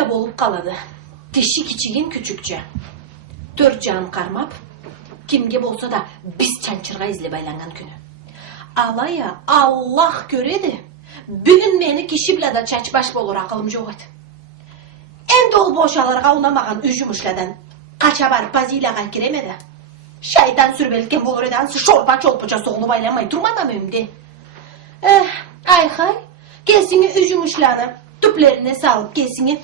ile bolup kaladı. Dişi kiçigin küçükçe. 4 can karmap, kimge bolsa da biz çançırga izle baylangan günü. Alaya Allah göredi. Bugün beni kişi bile de çaçbaş bolur akılım yok et. En dolu boşalarga unamagan üzümüşleden kaça barıp bazilaga giremedi. Şeytan sürbelken bolur eden şorba çolpuca soğunu baylanmay durmadan mümde. Ay hay, kesini üzümüşleni tüplerine salıp kesini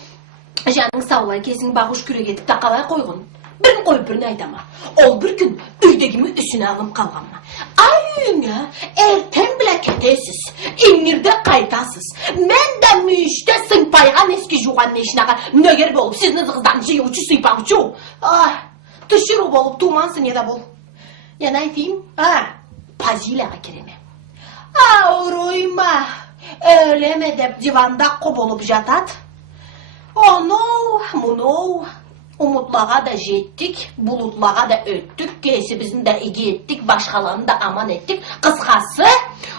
canın sağlay kesini bağış küre getip takalay koygun. Birini koyup birini aydama. Ol bir gün üydegimi üstüne alım kalganma. Ay ya, erten bile ketesiz. İnirde kaytasız. Men de müşte sıypaygan eski juğan neşinaga nöger bolup sizin kızdan uçu sıypa uçu. Ah, tışırı bolup tuğmansın ya da bol. Ya ne yapayım? Pazilaga kireme. Avruyma. Öyle mi de divanda kobolup jatat? Onu, bunu. Umutlağa da jettik, bulutlağa da öttük, kesibizini de igi ettik, başkalarını da aman ettik. Kıskası,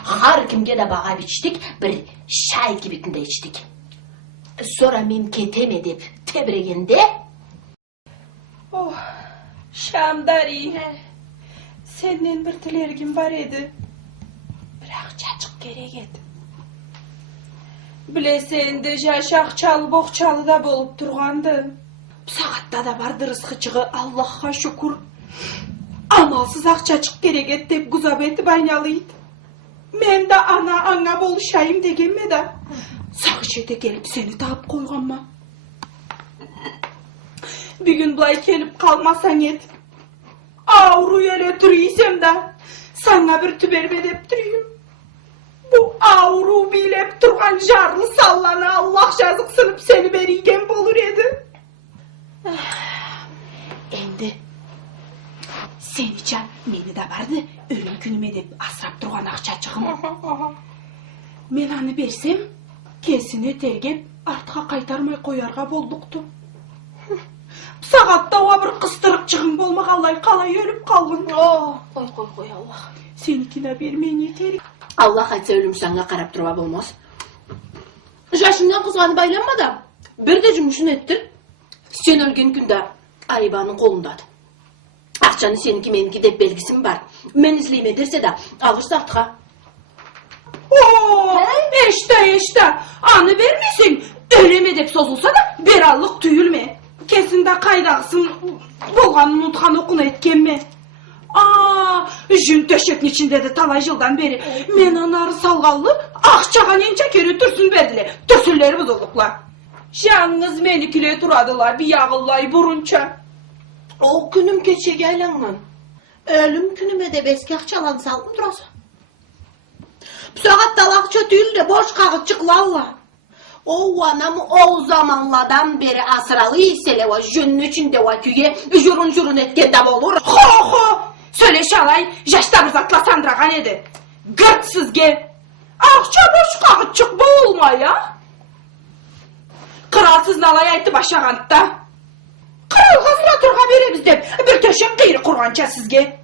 har kimge de bağa biçtik, bir şay gibitinde içtik. Sonra men ketem edip tebregende... Oh, Şamdari, senden bir tilergim var edi. Bırak çacık gerek et. Bilesen de şaşak çalı boğçalı da bolup turgandı. Bu saatte da vardı rızkıçığı, Allah'a şükür. Amalsız akçacık gerek et deyip güzabeti baynalıydı. Men de ana boluşayım degenme de. Sağışete gelip seni tağıp koyganma. Bir gün bulay kelip kalmasan et. Avru yere türüysem de sana bir tüberbe dep duruyum. Bu avru bilep turgan jarlı sallana Allah жазıksınıp seni beriygen bolur edi. Endi sen için meni de vardı ölüm günüme dep asrap turgan akçacığım. Men anı bersem kesine tergep artqa kaytarmay koyarga bolduktu. Bu saatte o bir kıstırıkçığım bolmagallay kalay ölüp kalgın. Koy Allah. Senikine bermen yeter. Allah aytsa ölüm sana karab durma olmaz. Yaşından kızganı baylanma da bir de cümüşünü ettin. Sen ölgen günde Ayıbanın kolundadı. Akçanı seninki meniki dep belgisi mi var? Men izleyim ederse de alır saktığa. İşte anı vermesin. Öleme dep sozulsa da berallık tüyülme. Kesin de kaydağısın bolganın unutkan okunu etkenme. Jün döşekin içinde de talay yıldan beri men anarı salgallı akçagan ençe kere türsün berdile. Tösülleri buzuluklar. Yalnız menikile duradılar bir yağıllay burunça. O günüm keçe geylenmen. Ölüm günüme de beskah çalan salgın durası. Bu saat dalakça değil de boş kağıt çıklarla. O anamı o zamanlardan beri asralı isele o jünün içinde o tüye jurun etken de olur. Ho! Söyle şalay, yaşlarımız atlasandıragan edi. Gırtsız gel. Akça boş kağıt çık boğulma ya. Kralsız nalay aytı başağanıda. Kral hazıra turga veremiz dep bir töşek kıyırı kurgança sizge.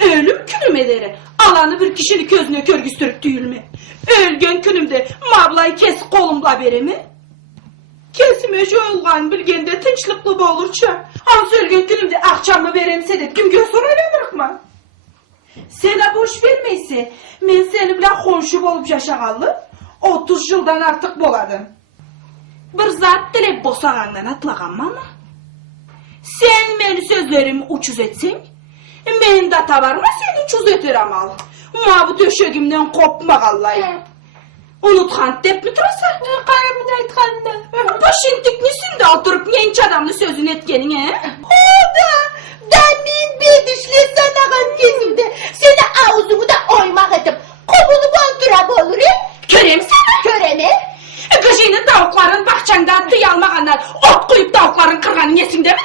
Ölüm günümeleri alanı bir kişilik gözüne körgüstürüp düyülme. Ölgen günümde mablayı kes kolumla veremi. Kesime jolgan bilgende tinçlikli bolurça. Hans ölgen günümde akçamı veremse de kim göz soraylanırık mı? Sana boş vermeyse men seni bilen konşu bolup yaşagallı 30 yıldan artık boladım. Bir zat dilep bosağandan atlaganma mı? Sen meni sözlerimi uçuz etsen, men de tabarma seni uçuz eterim al. Ma bu döşegimden kopma gallay. Unutkan dep mi turasa? Karımın aytkanında. Başın nesin de oturup genç adamlı sözün etkenin he? O da demin bir dişli sanagan kesimde seni ağzımı da oymak edip kopunu baltıra bolur Körem seni. Köreme. Kışının tavukların bahçanda tüy almaganlar ot koyup tavukların kırganın esinde mi?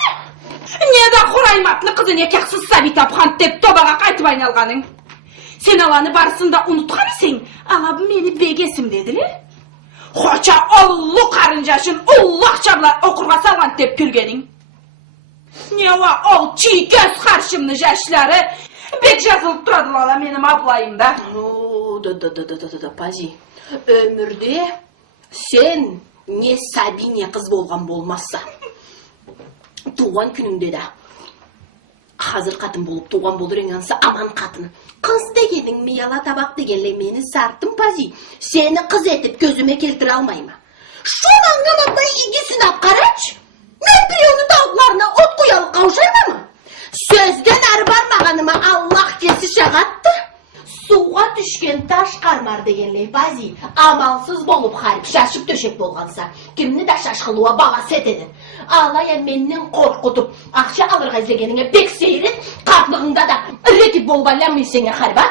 Niye da kuraymatlı kızın ekaksız sabitap han dep tobağa kaytıp aynalganın? Sen alanı barısında unutkan isen alabı meni begesim dediler. Hoca ollu karıncaşın Allah çabla okurga salgan dep külgenin. Ne va ol çiğ göz karşımlı yaşları bek yazılıp duradılar benim ablayım da. Da pazi. Ömürde Sen ne sabi ne kız bolgan bolmazsa. Tuğan gününde de hazır katın bolup tuğan bolur engansa aman katın. Kız degenin mi yala tabak degenle meni sarttım pazi. Seni kız etip gözüme keltire almayma. Şunan kanattan igisini ap karaç. Ben bir tavuklarına ot koyalı kavşayma mı? Sözden arbarmağanıma Allah kesi şagattı. Suğa düşken taş karmar degenle pazi. Amalsız bolup harip şaşıp döşek bolgansa. Kimni de şaşkılığa bağla set edin. Ağlaya menden korkutup akça alır gazlegenine pek seyrin. Kartlığında da rekip bolballanmıyor sene harba.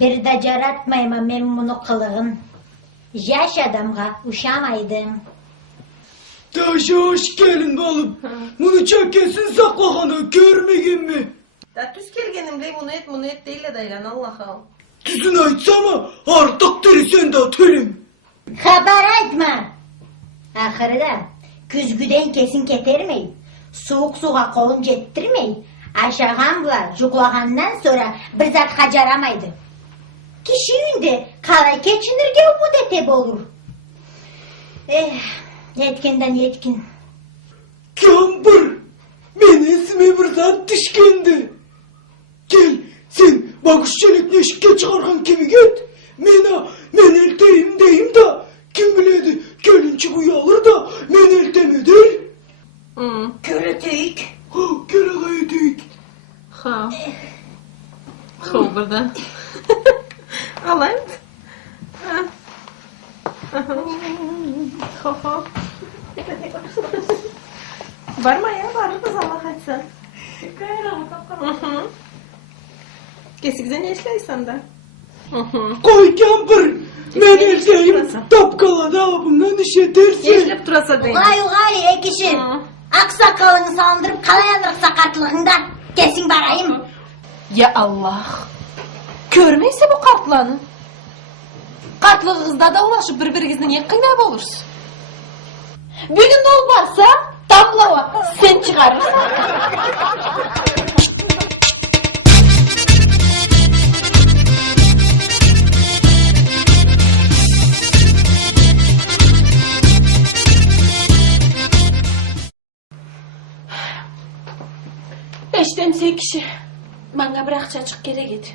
Bir de caratmayma memnunu kılığın. Yaş adamga uşamaydım. Taşı hoş gelin balım. Bunu çok kesin saklağını görmeyin mi? Da tüz kelgenimle bunu et değil de daylan Allah'ım. Tüzün aytsama artık sen de tülüm. Haber etme. Ahırda küzgüden kesin ketermeyin. Soğuk suğa kolun jettirmeyin. Aşağıdan bular juklağandan sonra bir zat kacaramaydı. Kişi önünde kalay keçinirge umut etep olur. Yetkinden yetkin. Kampır. Men esime bir zat düşkendi. Gel sen bakış çelikle şike çıkargan kimi git. Men elteyim deyim da kim biledi gelinci bu alır da men eltemedir. Kürütük. Gele gayetük. Ha. Buradan. Alayım. Varma ya, varırız Allah açsın. Kesikzen yaşlaysan da. Koy kampır. Men elteyim tapkalada bundan işe dersin. Yaşlayıp durasa değil. Ugay ekişim. Aksakalını sandırıp kalayandırık sakatlığından. Kesin barayım. Ya Allah. Görmeyse bu kartlarını. Kartlığınızda da ulaşıp birbirinizden yer kıynap olursun. Bugün olmazsa damlava sen çıkarırsın. Eşten sen kişi. Bana bırak çocuk geri git.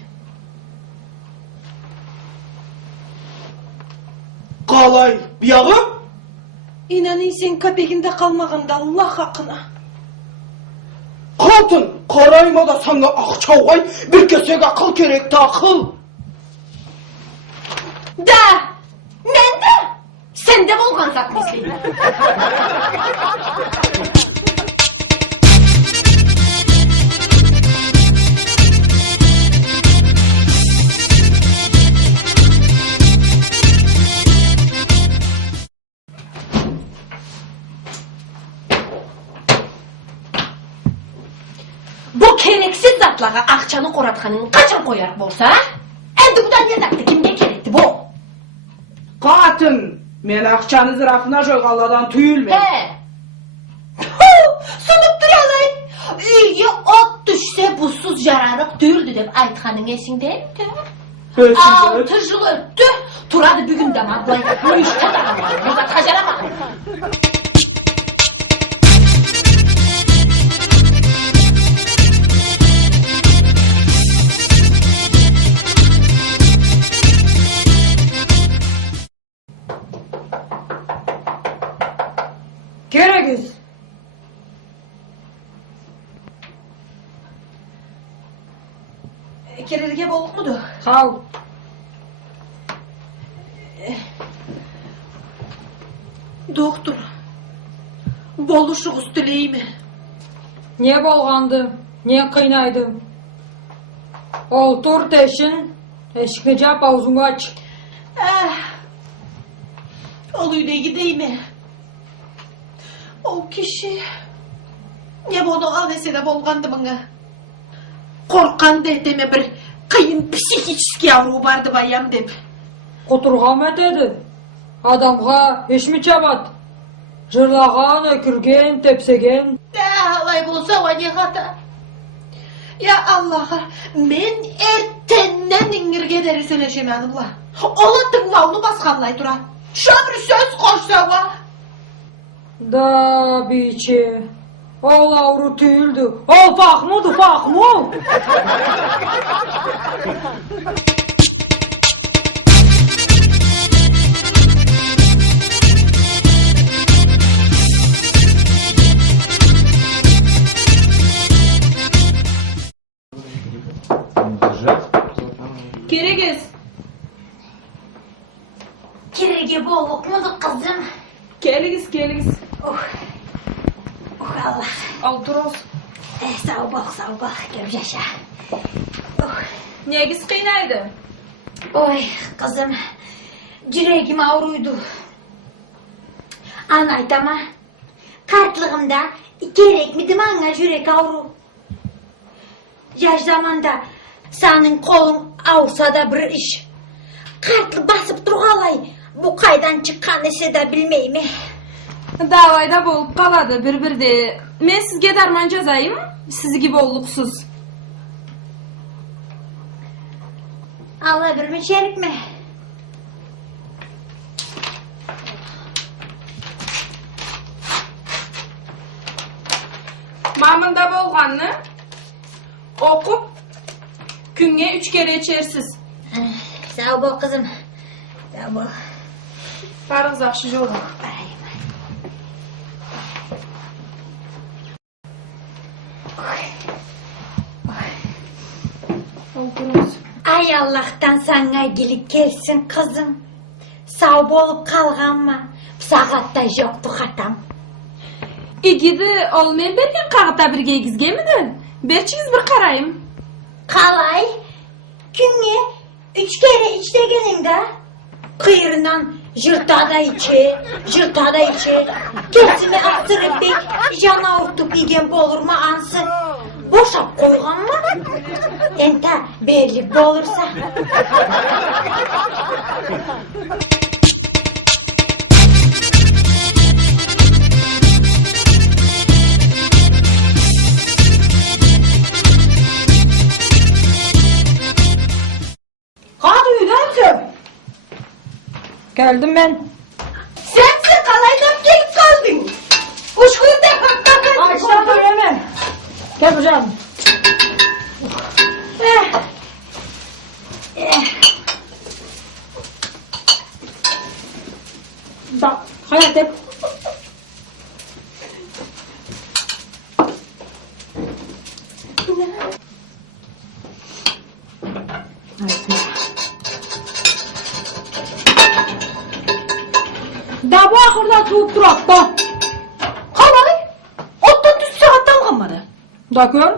Kalay bir yağı. İnanıysan kapekinde kalmağında Allah hakkına. Katın karayma da sana akçavay bir kesek akıl gerekti akıl. Da! Ben de! Sen de bulgan zat misli. Bu gereksiz zatlara akçanı koratkanın kaçan koyarak bolsa? Endi budan ne daktı kimge gerekti bu? Katın. Men akçanı zırafına joygalladan tüyülme. He. Sunup duralay. Üye ot düşse busuz jararık düğüldü dep aytkanın esinde de. 6 yıl öttü. Turadı bugün de mablay. Bu işte de kalmadı. Burada kacarama. Keregiz. Kerelge bolluk mudu? Kal. Doktor. Boluşuk üstüleyim mi? Niye bolgandım? Niye kıynaydım? Otur deşin, eşikne cevap ağzını aç. Oluyor da gideyim mi? O kişi... Ne bunu al desene bolgandı bana. Korkan deme bir Kıyın psihический yavru bardı bayam dep. Oturğam etedi. Adamga iş mi çabat? Jırlağan, ökürgen, tepsegen. Ya alay bolsa o ne hata? Ya Allah'a men ertenden ingirge deri söyleşemedim la. Ola tınglavını baskanlay duran. Şu bir söz koşsa va. Da biçi. O lavru tüyüldü. O fakmudu fakmu. Keregiz. Kirege bolluk mudu kızım? Keligiz. Oh Allah. Otur olsun. Sağ ol, görüş yaşa. Negiz kıynaydı? Oy kızım, yüreğim ağrıydı. Anaytama, kartlığımda gerek miydi bana yürek ağrı? Yaş zamanda senin kolun ağrısa da bir iş. Kartlı basıp duralay, bu kaydan çıkan ise de bilmeyimi. Davayda bolup kaladı bir de. Men sizge darman жазayım, siz gibi olluksuz. Allah bir şerik mi? Mamında bolğanını okup günge 3 kere içersiz. Sağ ol kızım. Sağ ol. Barınız akşı jolu. Ay Allah'tan sana gelip gelsin kızım. Sağ olup kalgan mı? Bu saatte yoktu hatam. İgidi olmayan bergen kağıtta bir gegizge midin? Berçiniz bir karayım. Kalay, günge 3 kere içte gelin de. Kıyırından yırtada içi. Kesimi attırıp bek, jana ortup yigen bolur mu ansı? Boşap koygan mı? Ente berlik bolursa. Hadi üylensin. Geldim ben. Sensin kalaydan gelip kaldın. Uşkuyda bakmakın. Ayşe dur hemen. Gel hocam. Bak hayat et. Da bu ahırda tuğup durak da. Kalay. Ottan düz saatten kalmadı. Da gör.